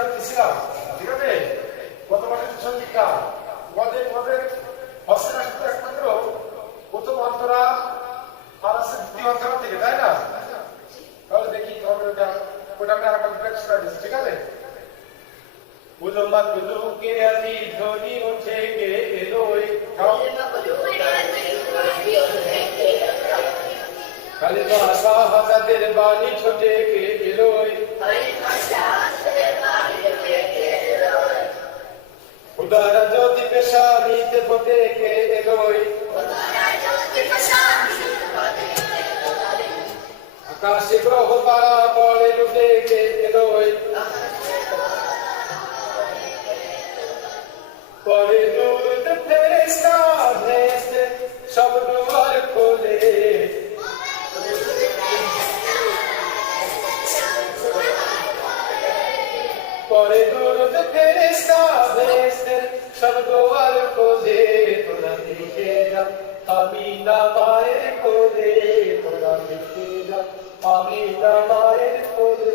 আমি দিছিলাম, ঠিক আছে? গত মাসের সঙ্গীতা তোমাদের তোমাদের হস্তের আসতে একমাত্র প্রথম অন্তরা আর আছে দ্বিতীয় অন্তরা থেকে, তাই না? তাহলে দেখি তোমাদের ওটা আমি আর কমপ্লেক্স করে দিচ্ছি, ঠিক আছে? উলমাত লুকে আদি ধ্বনি ওঠে কে এলোই খালি ভাষা হাজাদের বাণী ছোটে কে এলোই উদারা জ্যোতি পেশা নিতে ফোটে কে এলোই আকাশে গ্রহ তারা বলে লুটে কে এলোই পরে দূর ফেরেশতা ভেসে সব দুয়ার খোলে পরে দূর ফেরেশতা ভেসে সব দুয়ার খোলে তোরা দেখে যা আমিনা মায়ের কোলে তোরা দেখে যা আমিনা মায়ের কোলে